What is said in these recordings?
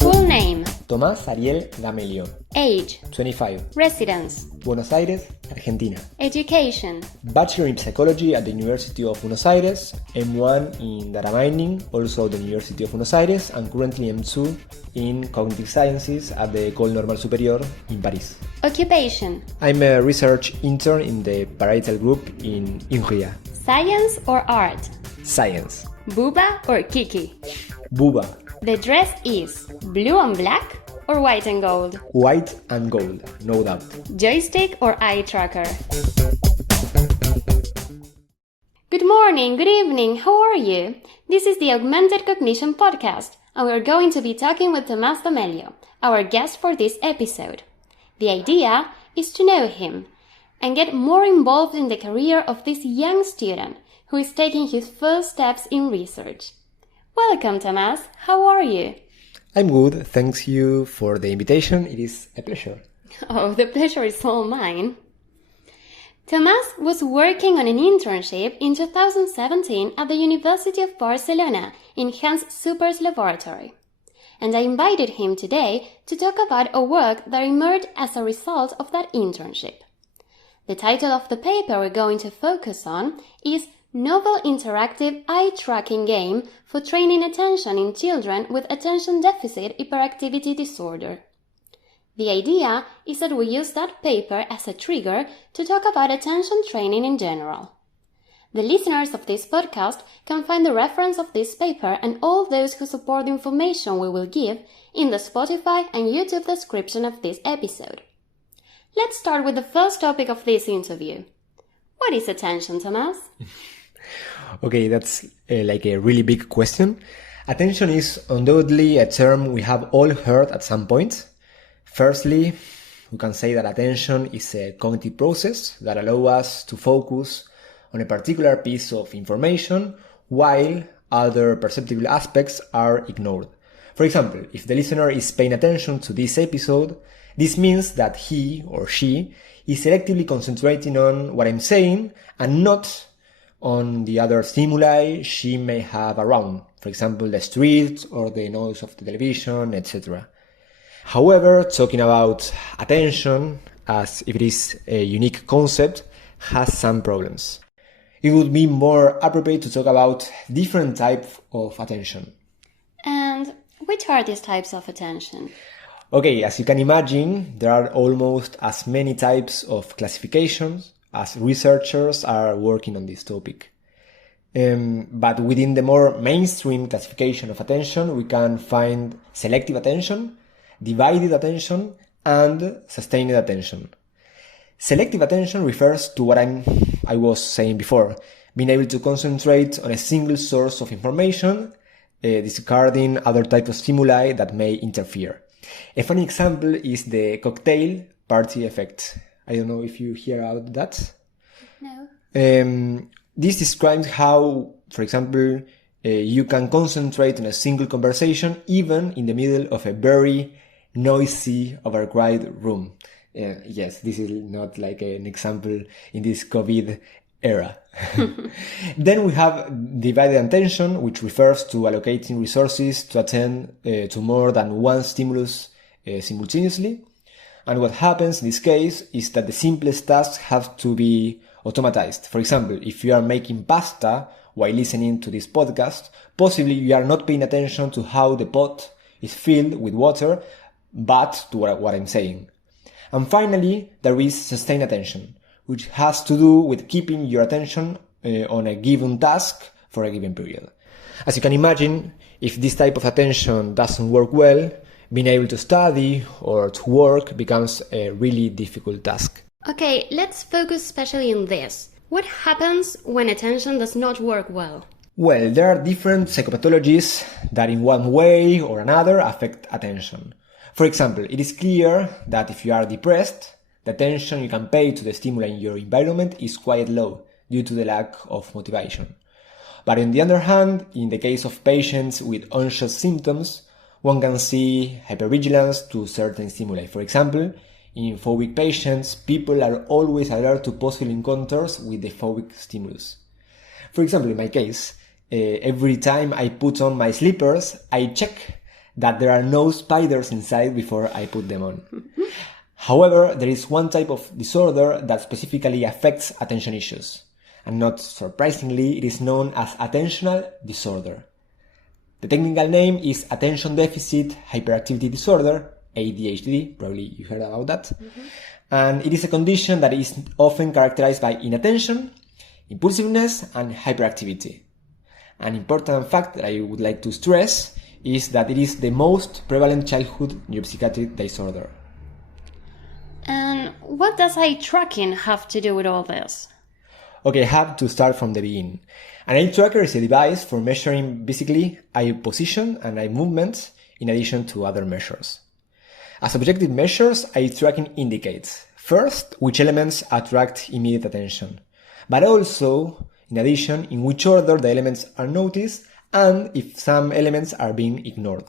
Full name: Tomás Ariel D'Amelio. Age: 25. Residence: Buenos Aires, Argentina. Education: Bachelor in Psychology at the University of Buenos Aires, M1 in Data Mining, also the University of Buenos Aires, and currently M2 in Cognitive Sciences at the École Normale Supérieure in Paris. Occupation: I'm a research intern in the Parietal Group in INRIA. Science or art? Science. Booba or Kiki? Buba. The dress is blue and black or white and gold? White and gold, no doubt. Joystick or eye tracker? Good morning, good evening, how are you? This is the Augmented Cognition Podcast, and we're going to be talking with Tomás D'Amelio, our guest for this episode. The idea is to know him and get more involved in the career of this young student who is taking his first steps in research. Welcome, Tomás. How are you? I'm good, thanks you for the invitation. It is a pleasure. Oh, the pleasure is all mine. Tomás was working on an internship in 2017 at the University of Barcelona in Hans Supèr's laboratory. And I invited him today to talk about a work that emerged as a result of that internship. The title of the paper we're going to focus on is Novel Interactive Eye-Tracking Game for Training Attention in Children with Attention Deficit Hyperactivity Disorder. The idea is that we use that paper as a trigger to talk about attention training in general. The listeners of this podcast can find the reference of this paper and all those who support the information we will give in the Spotify and YouTube description of this episode. Let's start with the first topic of this interview. What is attention, Tomás? Okay, that's like a really big question. Attention is undoubtedly a term we have all heard at some point. Firstly, we can say that attention is a cognitive process that allows us to focus on a particular piece of information while other perceptible aspects are ignored. For example, if the listener is paying attention to this episode, this means that he or she is selectively concentrating on what I'm saying and not on the other stimuli she may have around, for example, the street or the noise of the television, etc. However, talking about attention as if it is a unique concept has some problems. It would be more appropriate to talk about different types of attention. And which are these types of attention? Okay, as you can imagine, there are almost as many types of classifications as researchers are working on this topic. But within the more mainstream classification of attention, we can find selective attention, divided attention, and sustained attention. Selective attention refers to what I was saying before, being able to concentrate on a single source of information, discarding other types of stimuli that may interfere. A funny example is the cocktail party effect. I don't know if you hear about that. No. This describes how, for example, you can concentrate on a single conversation even in the middle of a very noisy, overcrowded room. Yes, this is not like an example in this COVID era. Then we have divided attention, which refers to allocating resources to attend to more than one stimulus simultaneously. And what happens in this case is that the simplest tasks have to be automatized. For example, if you are making pasta while listening to this podcast, possibly you are not paying attention to how the pot is filled with water, but to what I'm saying. And finally, there is sustained attention, which has to do with keeping your attention on a given task for a given period. As you can imagine, if this type of attention doesn't work well, being able to study or to work becomes a really difficult task. Okay, let's focus especially on this. What happens when attention does not work well? Well, there are different psychopathologies that in one way or another affect attention. For example, it is clear that if you are depressed, the attention you can pay to the stimuli in your environment is quite low due to the lack of motivation. But on the other hand, in the case of patients with anxious symptoms, one can see hypervigilance to certain stimuli. For example, In phobic patients, people are always alert to possible encounters with the phobic stimulus. For example, in my case, every time I put on my slippers, I check that there are no spiders inside before I put them on. However, there is one type of disorder that specifically affects attention issues. And not surprisingly, it is known as attentional disorder. The technical name is Attention Deficit Hyperactivity Disorder, ADHD, probably you heard about that. Mm-hmm. And it is a condition that is often characterized by inattention, impulsiveness, and hyperactivity. An important fact that I would like to stress is that it is the most prevalent childhood neuropsychiatric disorder. And what does eye tracking have to do with all this? Okay, I have to start from the beginning. An eye tracker is a device for measuring basically eye position and eye movement in addition to other measures. As objective measures, eye tracking indicates, first, which elements attract immediate attention, but also, in addition, in which order the elements are noticed and if some elements are being ignored.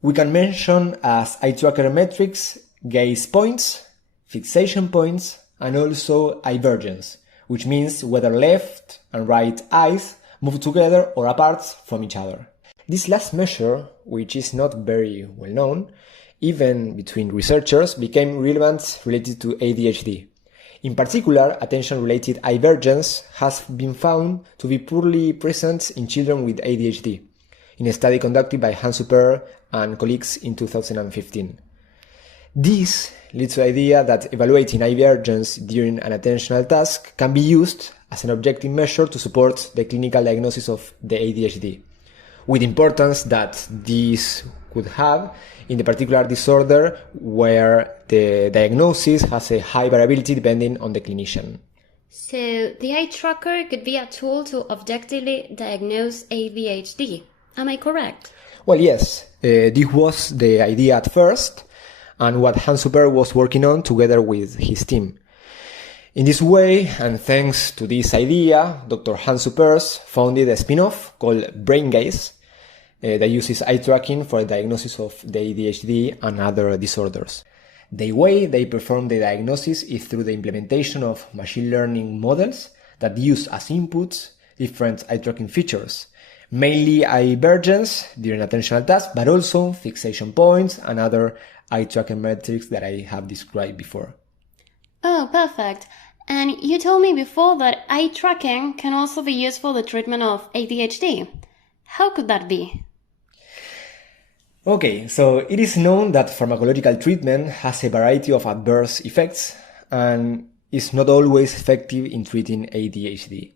We can mention as eye tracker metrics gaze points, fixation points, and also divergence, which means whether left and right eyes move together or apart from each other. This last measure, which is not very well known, even between researchers, became relevant related to ADHD. In particular, attention-related divergence has been found to be poorly present in children with ADHD, in a study conducted by Supèr and colleagues in 2015. This leads to the idea that evaluating divergence during an attentional task can be used as an objective measure to support the clinical diagnosis of the ADHD, with importance that this could have in the particular disorder where the diagnosis has a high variability depending on the clinician. So the eye tracker could be a tool to objectively diagnose ADHD. Am I correct? Well, yes. This was the idea at first, and what Hans Supèr was working on together with his team. In this way, and thanks to this idea, Dr. Hans Supèr founded a spin-off called Brain Gaze that uses eye tracking for the diagnosis of the ADHD and other disorders. The way they perform the diagnosis is through the implementation of machine learning models that use as inputs different eye tracking features, mainly eye divergence during attentional tasks, but also fixation points and other eye tracking metrics that I have described before. Oh, perfect. And you told me before that eye tracking can also be used for the treatment of ADHD. How could that be? Okay, so it is known that pharmacological treatment has a variety of adverse effects and is not always effective in treating ADHD.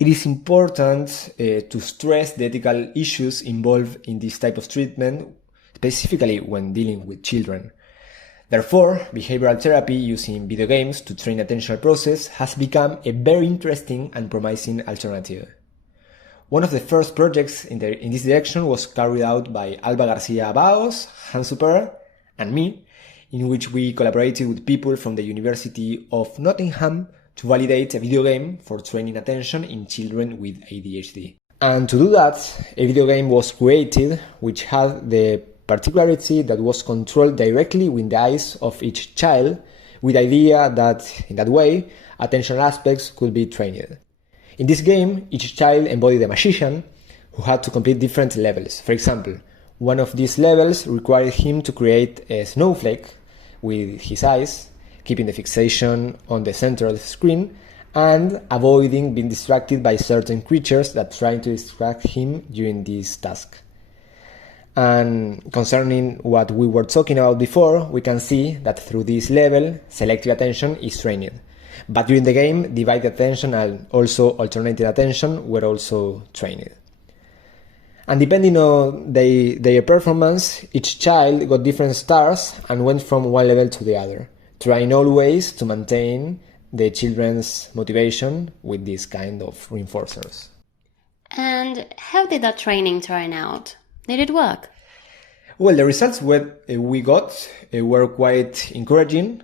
It is important to stress the ethical issues involved in this type of treatment, specifically when dealing with children. Therefore, behavioral therapy using video games to train attentional process has become a very interesting and promising alternative. One of the first projects in this direction was carried out by Alba García-Baos, Hans Supèr, and me, in which we collaborated with people from the University of Nottingham to validate a video game for training attention in children with ADHD. And to do that, a video game was created which had the particularity that was controlled directly with the eyes of each child, with the idea that, in that way, attentional aspects could be trained. In this game, each child embodied a magician who had to complete different levels. For example, one of these levels required him to create a snowflake with his eyes, keeping the fixation on the center of the screen, and avoiding being distracted by certain creatures that try to distract him during this task. And concerning what we were talking about before, we can see that through this level, selective attention is trained. But during the game, divided attention and also alternating attention were also trained. And depending on their performance, each child got different stars and went from one level to the other, trying always to maintain the children's motivation with this kind of reinforcers. And how did that training turn out? Did it work? Well, the results we got were quite encouraging.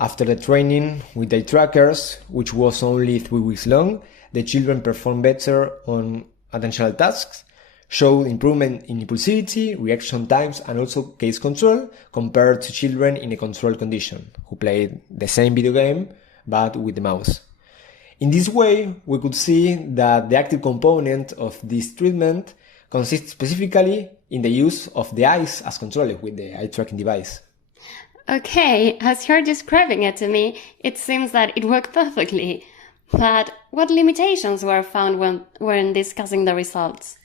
After the training with the trackers, which was only 3 weeks long, the children performed better on attentional tasks, showed improvement in impulsivity, reaction times, and also case control compared to children in a controlled condition who played the same video game but with the mouse. In this way, we could see that the active component of this treatment consists specifically in the use of the eyes as controller with the eye tracking device. Okay, as you're describing it to me, it seems that it worked perfectly. But what limitations were found when discussing the results?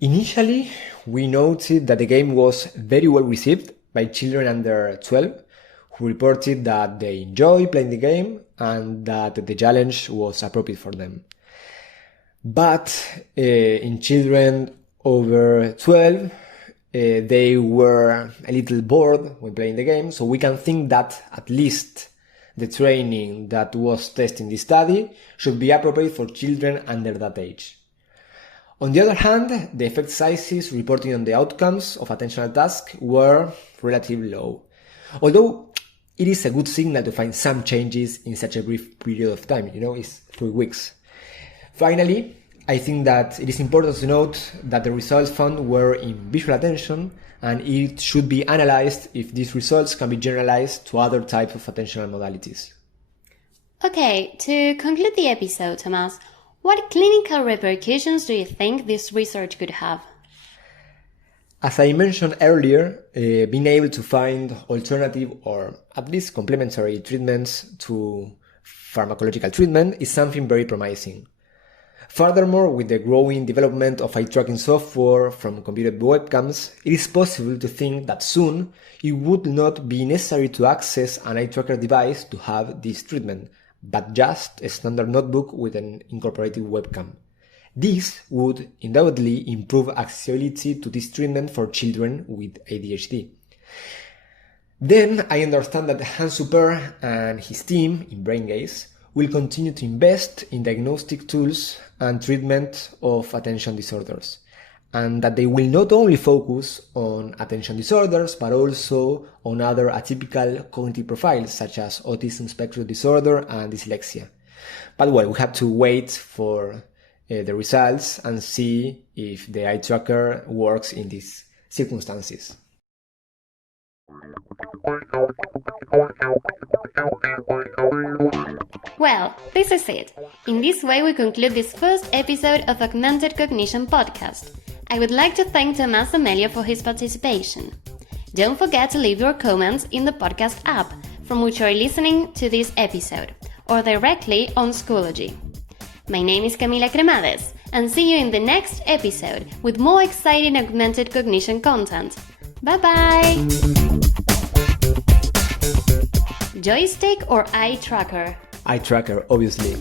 Initially, we noted that the game was very well received by children under 12, who reported that they enjoy playing the game and that the challenge was appropriate for them. But in children over 12, they were a little bored when playing the game, so we can think that at least the training that was tested in this study should be appropriate for children under that age. On the other hand, the effect sizes reporting on the outcomes of attentional tasks were relatively low, although it is a good signal to find some changes in such a brief period of time, it's 3 weeks. Finally, I think that it is important to note that the results found were in visual attention, and it should be analyzed if these results can be generalized to other types of attentional modalities. Okay, to conclude the episode, Tomás, what clinical repercussions do you think this research could have? As I mentioned earlier, being able to find alternative or at least complementary treatments to pharmacological treatment is something very promising. Furthermore, with the growing development of eye tracking software from computer webcams, it is possible to think that soon it would not be necessary to access an eye tracker device to have this treatment, but just a standard notebook with an incorporated webcam. This would undoubtedly improve accessibility to this treatment for children with ADHD. Then I understand that Hans Supèr and his team in BrainGaze will continue to invest in diagnostic tools and treatment of attention disorders, and that they will not only focus on attention disorders but also on other atypical cognitive profiles such as autism spectrum disorder and dyslexia. But well, we have to wait for the results and see if the eye tracker works in these circumstances. Well, this is it. In this way we conclude this first episode of Augmented Cognition Podcast. I would like to thank Tomás D'Amelio for his participation. Don't forget to leave your comments in the podcast app from which you are listening to this episode, or directly on Schoology. My name is Camila Cremades, and see you in the next episode with more exciting augmented cognition content. Bye-bye! Joystick or eye tracker? Eye tracker, obviously.